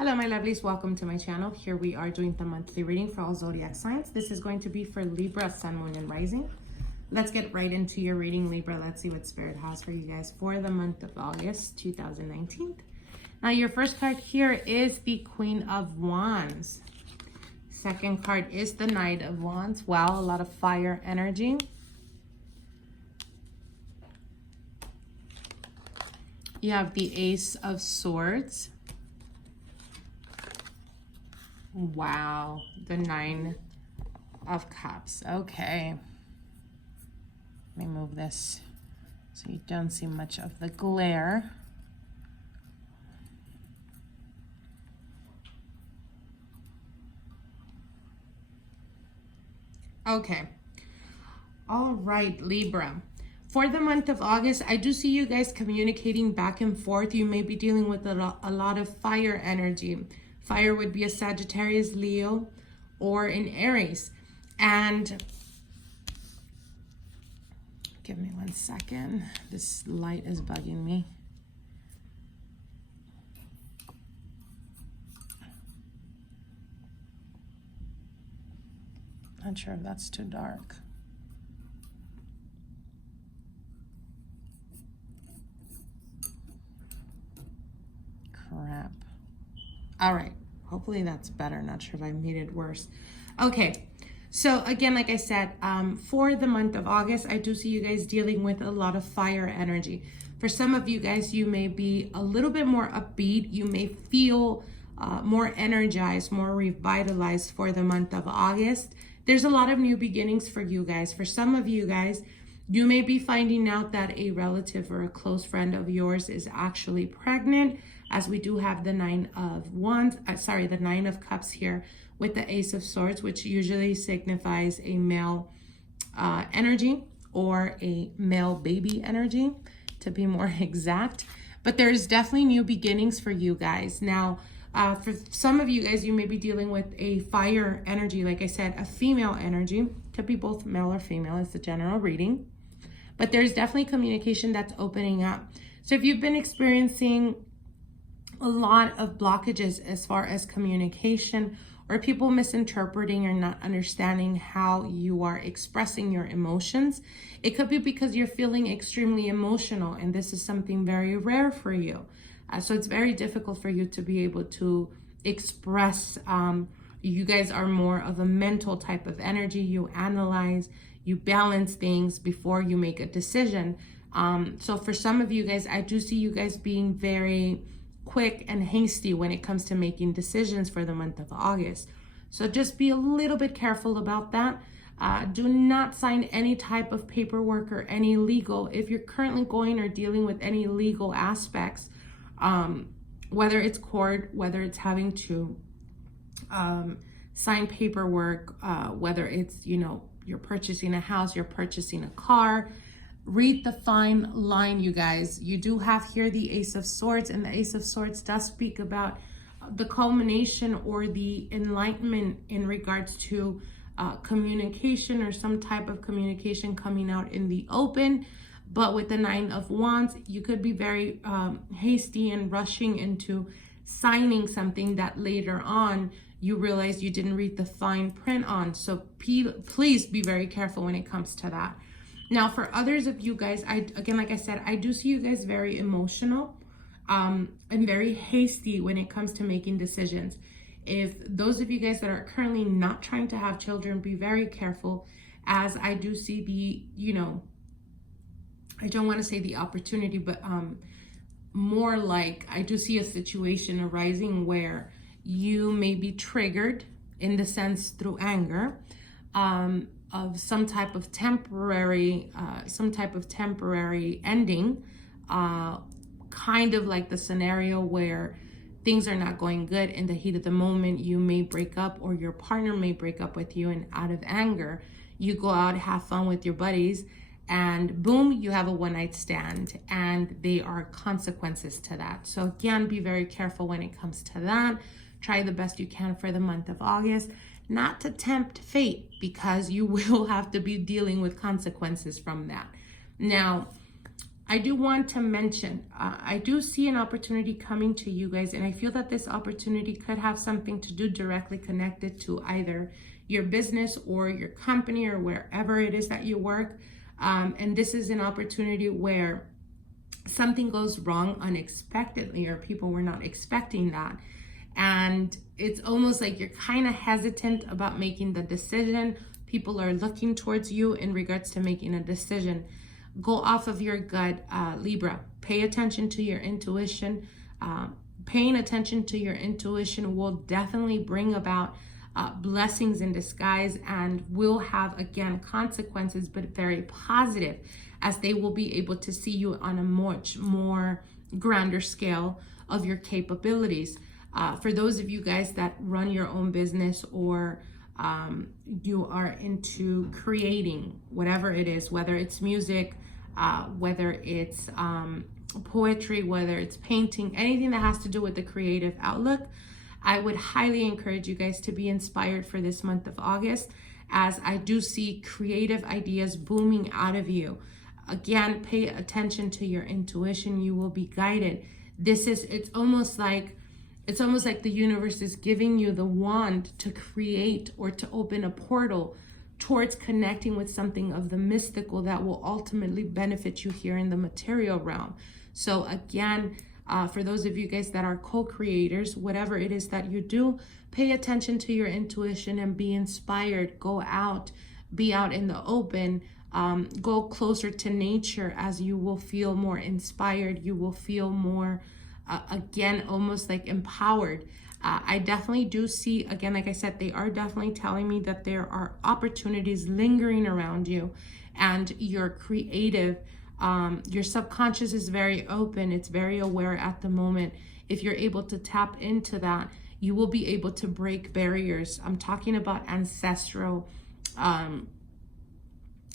Hello my lovelies, welcome to my channel. Here we are doing the monthly reading for all zodiac signs. This is going to be for Libra, Sun, Moon, and Rising. Let's get right into your reading, Libra. Let's see what Spirit has for you guys for the month of August 2019. Now your first card here is the Queen of Wands. Second card is the Knight of Wands. Wow, a lot of fire energy. You have the Ace of Swords. Wow, the Nine of Cups. Okay. Let me move this so you don't see much of the glare. Okay. All right, Libra. For the month of August, I do see you guys communicating back and forth. You may be dealing with a lot of fire energy. Fire would be a Sagittarius, Leo, or an Aries. And give me 1 second. This light is bugging me. Not sure if that's too dark. Crap. All right, hopefully that's better. Not sure if I made it worse. Okay, so again, like I said, for the month of August, I do see you guys dealing with a lot of fire energy. For some of you guys, you may be a little bit more upbeat. You may feel more energized, more revitalized for the month of August. There's a lot of new beginnings for you guys. For some of you guys, you may be finding out that a relative or a close friend of yours is actually pregnant, as we do have the Nine of Wands, the Nine of Cups here with the Ace of Swords, which usually signifies a male energy or a male baby energy, to be more exact. But there's definitely new beginnings for you guys. Now, for some of you guys, you may be dealing with a fire energy. Like I said, a female energy. Could be both male or female. It's the general reading. But there's definitely communication that's opening up. So if you've been experiencing a lot of blockages as far as communication, or people misinterpreting or not understanding how you are expressing your emotions, it could be because you're feeling extremely emotional, and this is something very rare for you. So it's very difficult for you to be able to express. You guys are more of a mental type of energy. You analyze, you balance things before you make a decision. So for some of you guys, I do see you guys being very quick and hasty when it comes to making decisions for the month of August. So just be a little bit careful about that. Do not sign any type of paperwork or any legal, if you're currently going or dealing with any legal aspects, whether it's court, whether it's having to sign paperwork, whether it's, you're purchasing a house, you're purchasing a car. Read the fine line, you guys. You do have here the Ace of Swords, and the Ace of Swords does speak about the culmination or the enlightenment in regards to communication, or some type of communication coming out in the open. But with the Nine of Wands, you could be very hasty and rushing into signing something that later on you realize you didn't read the fine print on. So please be very careful when it comes to that. Now, for others of you guys, again, like I said, I do see you guys very emotional and very hasty when it comes to making decisions. If those of you guys that are currently not trying to have children, be very careful, as I do see the, I don't want to say the opportunity, but more like I do see a situation arising where you may be triggered, in the sense through anger, of some type of temporary ending, kind of like the scenario where things are not going good. In the heat of the moment, you may break up, or your partner may break up with you, and out of anger, you go out, have fun with your buddies, and boom, you have a one-night stand, and there are consequences to that. So again, be very careful when it comes to that. Try the best you can for the month of August not to tempt fate, because you will have to be dealing with consequences from that. Now, I do want to mention, I do see an opportunity coming to you guys, and I feel that this opportunity could have something to do directly connected to either your business or your company or wherever it is that you work. And this is an opportunity where something goes wrong unexpectedly, or people were not expecting that. And it's almost like you're kind of hesitant about making the decision. People are looking towards you in regards to making a decision. Go off of your gut, Libra. Pay attention to your intuition. Paying attention to your intuition will definitely bring about blessings in disguise, and will have, again, consequences, but very positive, as they will be able to see you on a much more grander scale of your capabilities. For those of you guys that run your own business, or you are into creating whatever it is, whether it's music, whether it's poetry, whether it's painting, anything that has to do with the creative outlook, I would highly encourage you guys to be inspired for this month of August, as I do see creative ideas booming out of you. Again, pay attention to your intuition. You will be guided. It's almost like the universe is giving you the wand to create or to open a portal towards connecting with something of the mystical that will ultimately benefit you here in the material realm. So again, for those of you guys that are co-creators, whatever it is that you do, pay attention to your intuition and be inspired. Go out, be out in the open, go closer to nature, as you will feel more inspired. You will feel more, again, almost like empowered. I definitely do see, again, like I said, they are definitely telling me that there are opportunities lingering around you, and you're creative. Your subconscious is very open. It's very aware at the moment. If you're able to tap into that, you will be able to break barriers. I'm talking about ancestral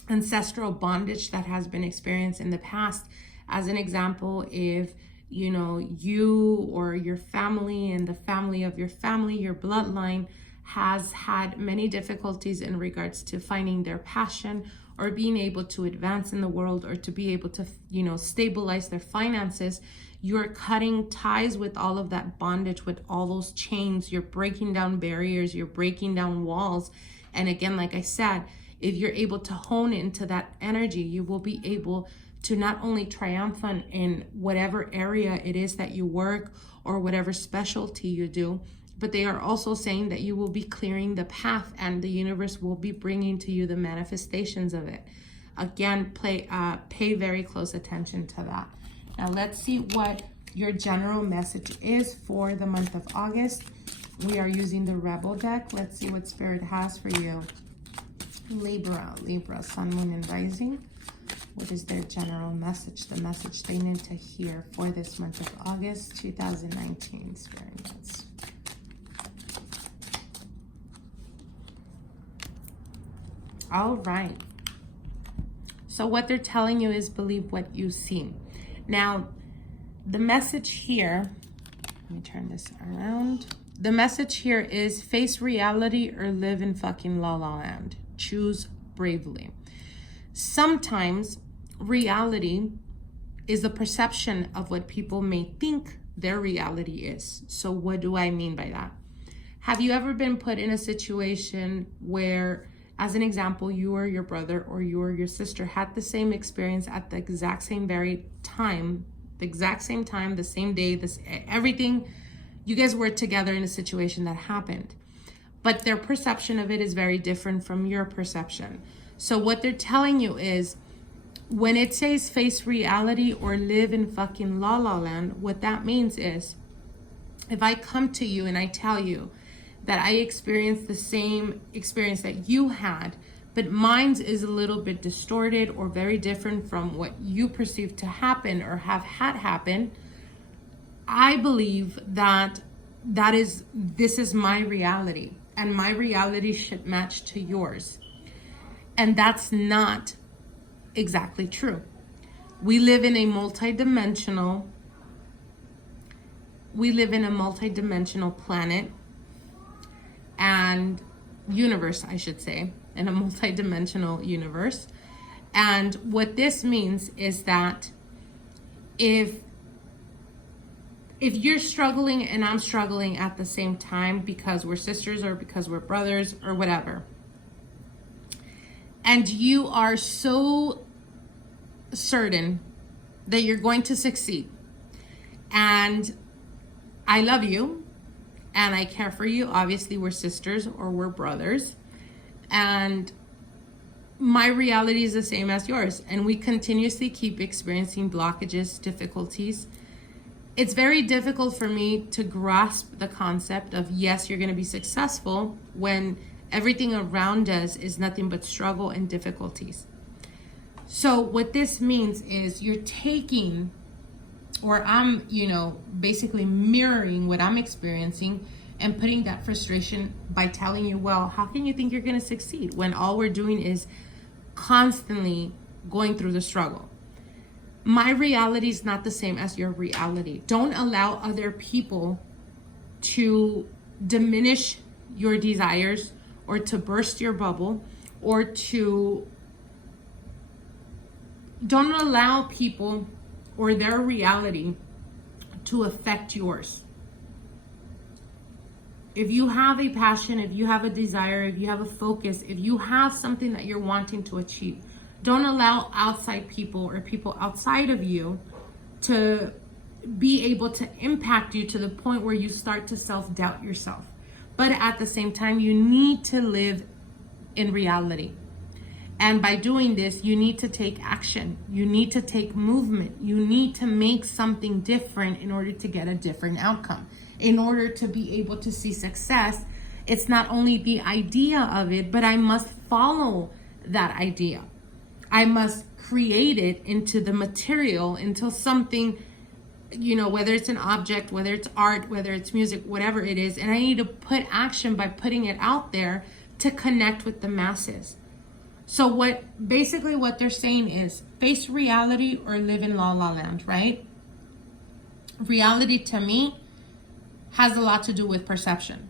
bondage that has been experienced in the past. As an example, if you or your family and the family of your family, your bloodline, has had many difficulties in regards to finding their passion, or being able to advance in the world, or to be able to, stabilize their finances, you're cutting ties with all of that bondage, with all those chains. You're breaking down barriers, you're breaking down walls. And again, like I said, if you're able to hone into that energy, you will be able to not only triumphant in whatever area it is that you work, or whatever specialty you do, but they are also saying that you will be clearing the path, and the universe will be bringing to you the manifestations of it. Again, pay very close attention to that. Now let's see what your general message is for the month of August. We are using the Rebel deck. Let's see what Spirit has for you. Libra, Sun, Moon, and Rising. What is their general message? The message they need to hear for this month of August 2019. Spirit guides. All right. So what they're telling you is believe what you see. Now, the message here, let me turn this around. The message here is face reality or live in fucking la la land. Choose bravely. Sometimes reality is the perception of what people may think their reality is. So what do I mean by that? Have you ever been put in a situation where, as an example, you or your brother or you or your sister had the same experience at the exact same time, the same day, everything, you guys were together in a situation that happened, but their perception of it is very different from your perception. So what they're telling you is, when it says face reality or live in fucking la la land, what that means is, if I come to you and I tell you that I experienced the same experience that you had, but mine's is a little bit distorted or very different from what you perceive to happen or have had happen, I believe that this is my reality, and my reality should match to yours. And that's not exactly true. We live in a multidimensional planet and universe, I should say, in a multidimensional universe. And what this means is that if you're struggling and I'm struggling at the same time because we're sisters or because we're brothers or whatever, and you are so certain that you're going to succeed, and I love you and I care for you, obviously we're sisters or we're brothers, and my reality is the same as yours, and we continuously keep experiencing blockages, difficulties. It's very difficult for me to grasp the concept of, yes, you're going to be successful when everything around us is nothing but struggle and difficulties. So what this means is you're taking, or I'm, basically mirroring what I'm experiencing and putting that frustration by telling you, well, how can you think you're going to succeed when all we're doing is constantly going through the struggle? My reality is not the same as your reality. Don't allow other people to diminish your desires or to burst your bubble or to... Don't allow people or their reality to affect yours. If you have a passion, if you have a desire, if you have a focus, if you have something that you're wanting to achieve, don't allow outside people or people outside of you to be able to impact you to the point where you start to self-doubt yourself. But at the same time, you need to live in reality. And by doing this, you need to take action. You need to take movement. You need to make something different in order to get a different outcome. In order to be able to see success, it's not only the idea of it, but I must follow that idea. I must create it into the material, into something, whether it's an object, whether it's art, whether it's music, whatever it is. And I need to put action by putting it out there to connect with the masses. So what they're saying is face reality or live in la la land, right? Reality to me has a lot to do with perception.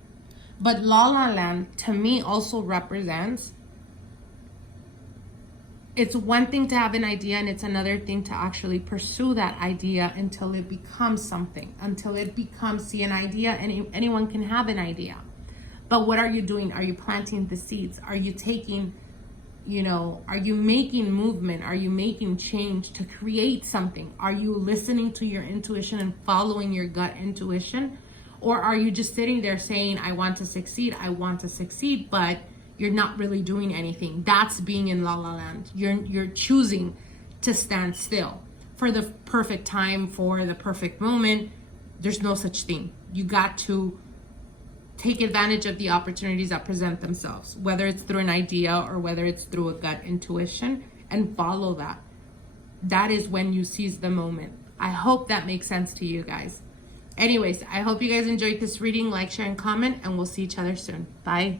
But la la land to me also represents, it's one thing to have an idea and it's another thing to actually pursue that idea until it becomes something, until it becomes, an idea, and anyone can have an idea. But what are you doing? Are you planting the seeds? Are you taking... are you making movement? Are you making change to create something? Are you listening to your intuition and following your gut intuition? Or are you just sitting there saying, I want to succeed, but you're not really doing anything? That's being in la la land. You're choosing to stand still for the perfect time, for the perfect moment. There's no such thing. You got to take advantage of the opportunities that present themselves, whether it's through an idea or whether it's through a gut intuition, and follow that. That is when you seize the moment. I hope that makes sense to you guys. Anyways, I hope you guys enjoyed this reading. Like, share, and comment, and we'll see each other soon. Bye.